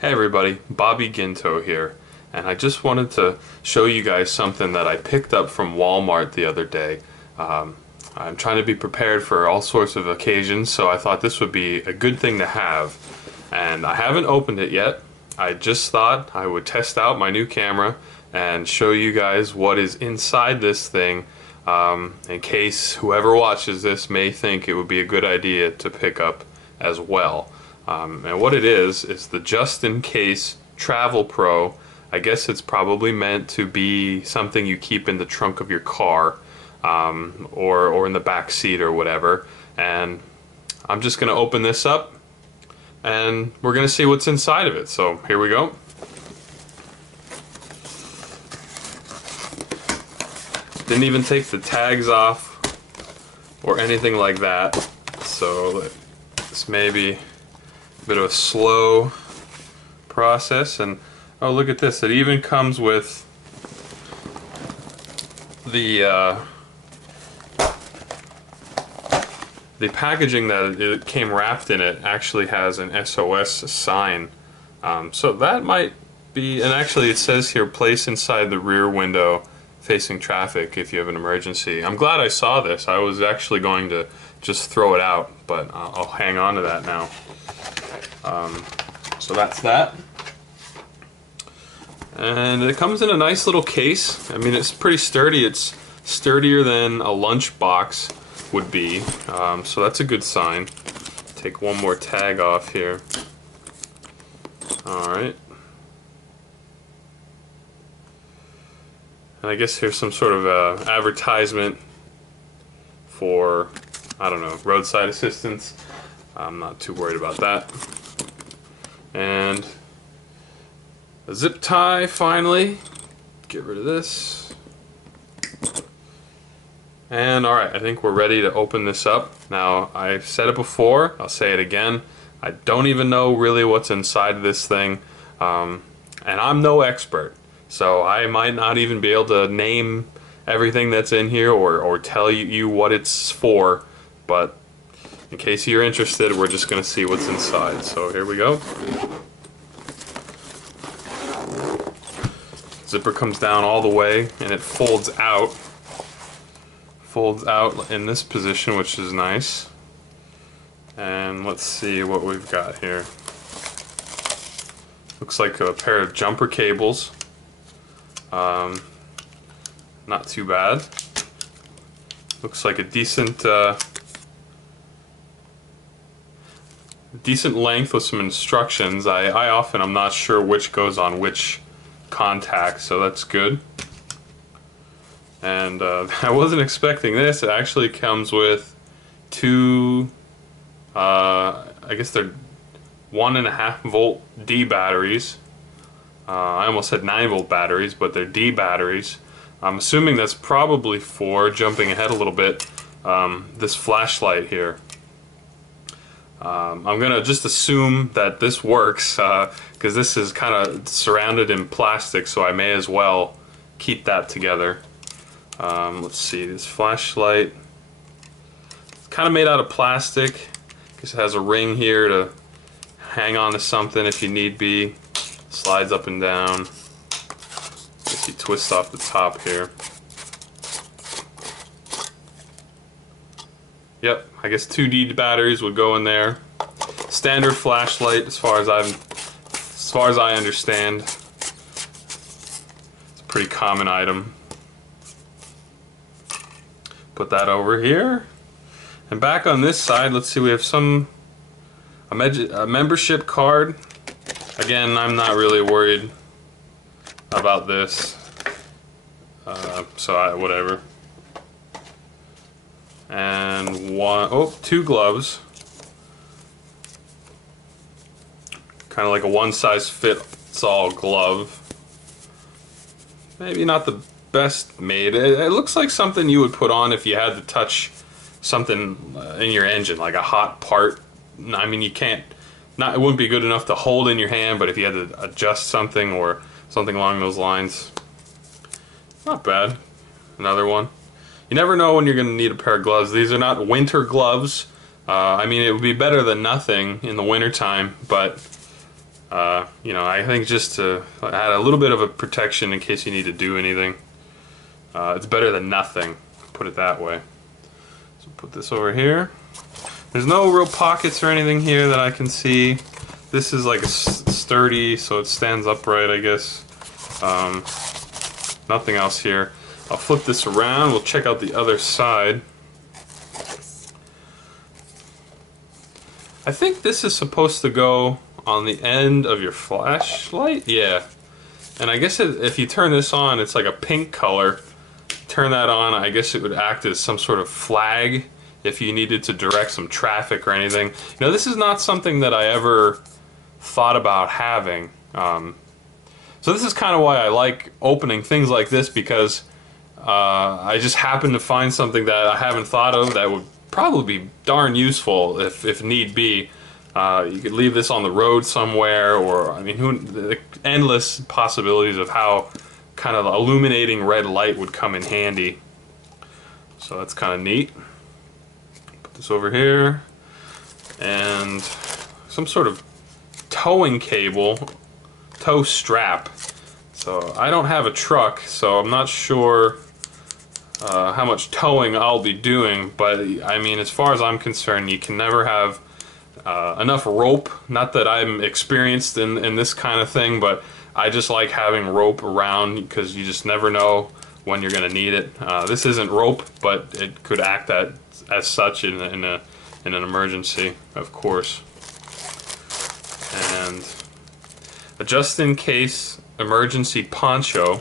Hey everybody, Bobby Ginto here, and I just wanted to show you guys something that I picked up from Walmart the other day. I'm trying to be prepared for all sorts of occasions, so I thought this would be a good thing to have. And I haven't opened it yet. I just thought I would test out my new camera and show you guys what is inside this thing, in case whoever watches this may think it would be a good idea to pick up as well. And what it is the JustinCase Travel Pro. I guess it's probably meant to be something you keep in the trunk of your car, or in the back seat or whatever. And I'm just going to open this up and we're going to see what's inside of it. So here we go. Didn't even take the tags off or anything like that. So this may be a bit of a slow process. And oh, look at this, it even comes with the packaging that it came wrapped in. It actually has an SOS sign, so that might be, and actually it says here, place inside the rear window facing traffic if you have an emergency. I'm glad I saw this. I was actually going to just throw it out, but I'll hang on to that now. So that's that. And it comes in a nice little case. I mean, it's pretty sturdy. It's sturdier than a lunch box would be, so that's a good sign. Take one more tag off here. Alright. And I guess here's some sort of advertisement for, I don't know, roadside assistance. I'm not too worried about that. And a zip tie, finally. Get rid of this. And alright, I think we're ready to open this up. Now, I've said it before, I'll say it again. I don't even know really what's inside of this thing. And I'm no expert, so I might not even be able to name everything that's in here or tell you what it's for. But in case you're interested, we're just going to see what's inside. So here we go. Zipper comes down all the way and it folds out. Folds out in this position, which is nice. And let's see what we've got here. Looks like a pair of jumper cables. Not too bad. Looks like a decent length with some instructions. I often am not sure which goes on which contact, so that's good. And I wasn't expecting this. It actually comes with two, I guess they're 1.5 volt D batteries. I almost said 9 volt batteries, but they're D batteries. I'm assuming that's probably for, jumping ahead a little bit, this flashlight here. I'm gonna just assume that this works, because this is kind of surrounded in plastic, so I may as well keep that together. Let's see, this flashlight, it's kind of made out of plastic. Guess it has a ring here to hang on to something if you need be. Slides up and down. If you twist off the top here. Yep, I guess 2 D batteries would go in there. Standard flashlight, as far as I understand. It's a pretty common item. Put that over here. And back on this side, let's see, we have a membership card. Again, I'm not really worried about this, so whatever. And two gloves. Kind of like a one-size-fits-all glove. Maybe not the best made. It looks like something you would put on if you had to touch something in your engine, like a hot part. I mean, you can't, it wouldn't be good enough to hold in your hand, but if you had to adjust something or something along those lines, not bad. Another one. You never know when you're going to need a pair of gloves. These are not winter gloves. I mean, it would be better than nothing in the wintertime, but You know, I think just to add a little bit of a protection in case you need to do anything. It's better than nothing, put it that way. So put this over here. There's no real pockets or anything here that I can see. This is like a sturdy, so it stands upright, I guess. Nothing else here. I'll flip this around. We'll check out the other side. I think this is supposed to go on the end of your flashlight. Yeah. And I guess if you turn this on, it's like a pink color. Turn that on, I guess it would act as some sort of flag if you needed to direct some traffic or anything. You know, this is not something that I ever thought about having. So this is kind of why I like opening things like this, because I just happen to find something that I haven't thought of that would probably be darn useful if need be. You could leave this on the road somewhere, or I mean, the endless possibilities of how kind of illuminating red light would come in handy. So that's kind of neat. Put this over here, and some sort of towing cable, tow strap. So I don't have a truck, so I'm not sure how much towing I'll be doing, but I mean, as far as I'm concerned, you can never have enough rope. Not that I'm experienced in this kind of thing, but I just like having rope around because you just never know when you're going to need it. This isn't rope, but it could act as such in an emergency, of course. And a just-in-case emergency poncho.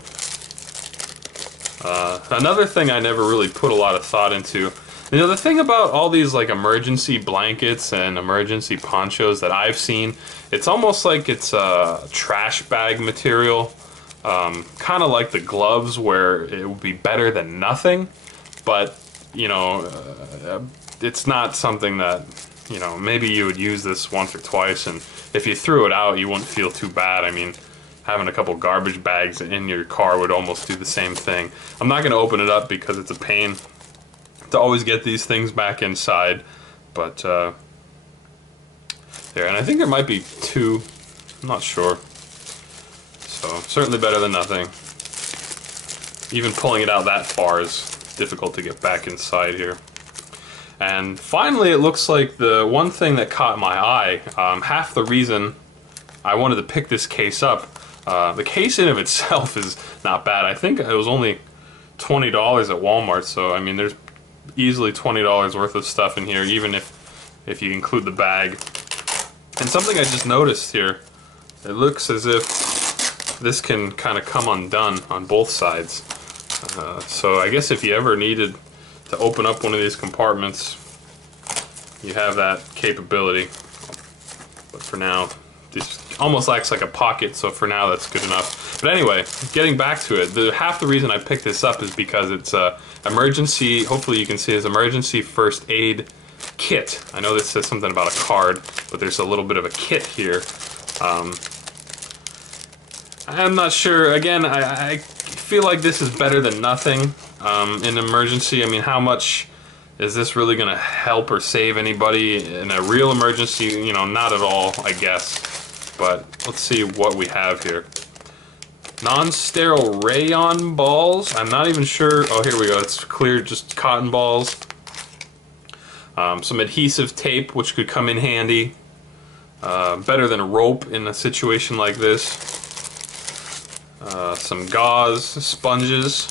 Another thing I never really put a lot of thought into. You know, the thing about all these like emergency blankets and emergency ponchos that I've seen, it's almost like it's a trash bag material. Kind of like the gloves, where it would be better than nothing, but you know, it's not something that, you know, maybe you would use this once or twice, and if you threw it out, you wouldn't feel too bad. I mean, having a couple garbage bags in your car would almost do the same thing. I'm not going to open it up because it's a pain to always get these things back inside, but there, and I think there might be two, I'm not sure. So certainly better than nothing. Even pulling it out that far is difficult to get back inside here. And finally, it looks like the one thing that caught my eye, half the reason I wanted to pick this case up, the case in of itself is not bad. I think it was only $20 at Walmart, so I mean, there's easily $20 worth of stuff in here, even if you include the bag. And something I just noticed here, it looks as if this can kind of come undone on both sides. So I guess if you ever needed to open up one of these compartments, you have that capability. But for now, this almost acts like a pocket, so for now that's good enough. But anyway, getting back to it, half the reason I picked this up is because it's emergency, hopefully you can see, this emergency first aid kit. I know this says something about a card, but there's a little bit of a kit here. I'm not sure. Again, I feel like this is better than nothing in emergency. I mean, how much is this really going to help or save anybody in a real emergency? You know, not at all, I guess. But let's see what we have here. Non-sterile rayon balls. I'm not even sure. Oh, here we go. It's clear, just cotton balls. Some adhesive tape, which could come in handy. Better than rope in a situation like this. Some gauze, sponges.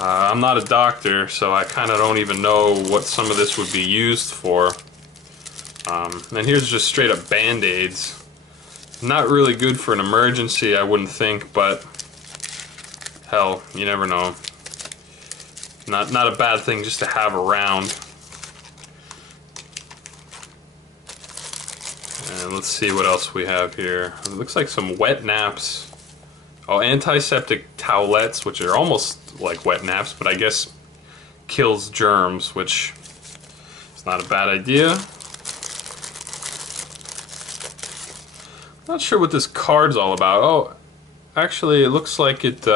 I'm not a doctor, so I kind of don't even know what some of this would be used for. And here's just straight up Band-Aids. Not really good for an emergency, I wouldn't think, but hell, you never know. Not a bad thing just to have around. And let's see what else we have here. It looks like some wet naps. Oh, antiseptic towelettes, which are almost like wet naps, but I guess kills germs, which is not a bad idea. Not sure what this card's all about. Oh, actually, it looks like it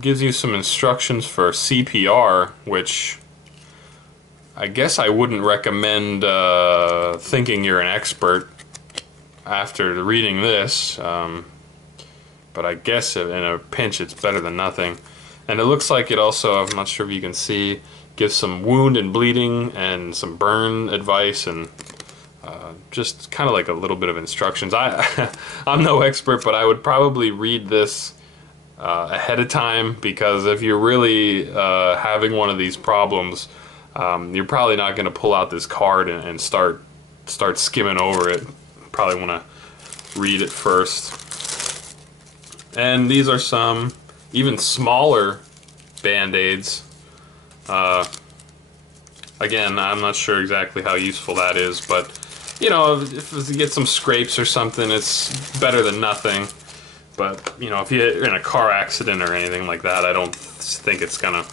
gives you some instructions for CPR, which I guess I wouldn't recommend thinking you're an expert. after reading this, but I guess in a pinch it's better than nothing. And it looks like it also, I'm not sure if you can see, gives some wound and bleeding and some burn advice, and just kind of like a little bit of instructions. I'm no expert, but I would probably read this ahead of time, because if you're really having one of these problems, you're probably not going to pull out this card and start skimming over it. Probably want to read it first. And these are some even smaller Band-Aids. Again, I'm not sure exactly how useful that is, but you know, if you get some scrapes or something, it's better than nothing. But you know, if you're in a car accident or anything like that, I don't think it's gonna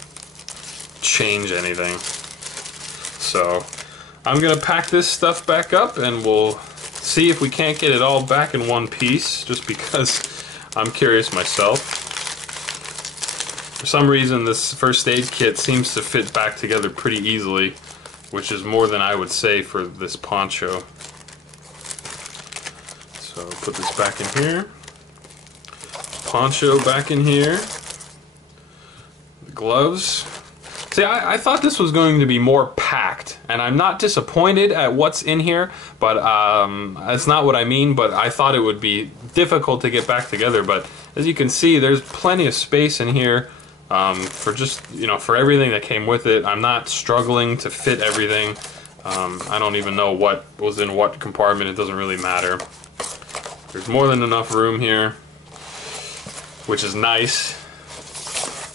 change anything. So I'm gonna pack this stuff back up, and we'll see if we can't get it all back in one piece, just because I'm curious myself. For some reason, this first aid kit seems to fit back together pretty easily, which is more than I would say for this poncho. So put this back in here. Poncho back in here. The gloves. See, I thought this was going to be more packed, and I'm not disappointed at what's in here, but that's not what I mean. But I thought it would be difficult to get back together, but as you can see, there's plenty of space in here for just, you know, for everything that came with it. I'm not struggling to fit everything. I don't even know what was in what compartment. It doesn't really matter. There's more than enough room here, which is nice.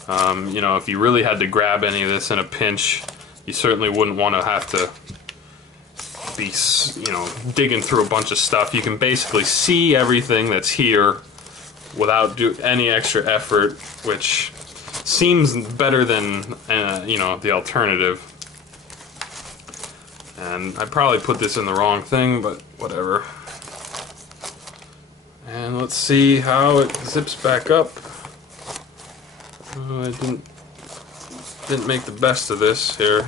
You know, if you really had to grab any of this in a pinch, you certainly wouldn't want to have to be, you know, digging through a bunch of stuff. You can basically see everything that's here without any extra effort, which seems better than, you know, the alternative. And I probably put this in the wrong thing, but whatever. And let's see how it zips back up. I didn't make the best of this here.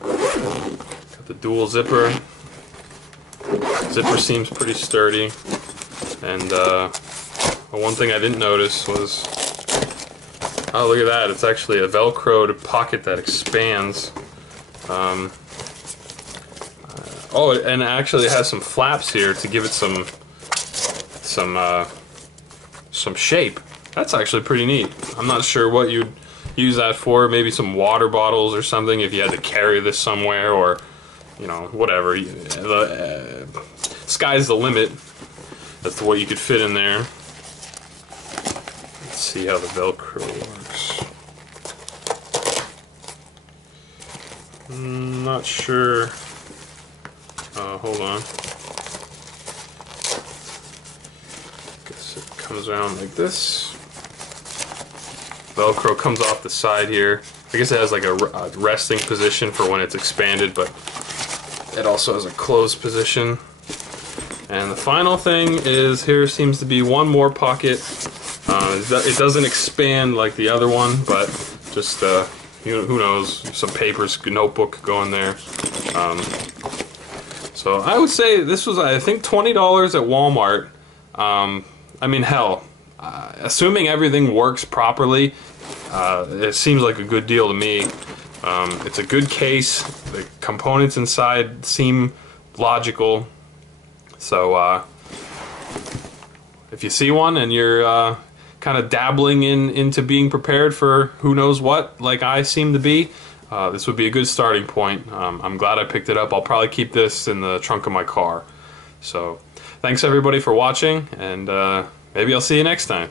Got the dual zipper. Zipper seems pretty sturdy. And one thing I didn't notice was, oh, look at that! It's actually a Velcroed pocket that expands. Oh, and actually it has some flaps here to give it some shape. That's actually pretty neat. I'm not sure what you'd use that for. Maybe some water bottles or something if you had to carry this somewhere, or you know, whatever. The sky's the limit as to what you could fit in there. Let's see how the Velcro works. Not sure. Hold on. Guess it comes around like this. Velcro comes off the side here. I guess it has like a resting position for when it's expanded, but it also has a closed position. And the final thing is, here seems to be one more pocket. It doesn't expand like the other one, but just who knows, some papers, notebook go in there. So I would say this was, I think, $20 at Walmart. I mean, hell, assuming everything works properly, it seems like a good deal to me. It's a good case. The components inside seem logical. So if you see one and you're kind of dabbling into being prepared for who knows what, like I seem to be, this would be a good starting point. I'm glad I picked it up. I'll probably keep this in the trunk of my car. So thanks everybody for watching, and maybe I'll see you next time.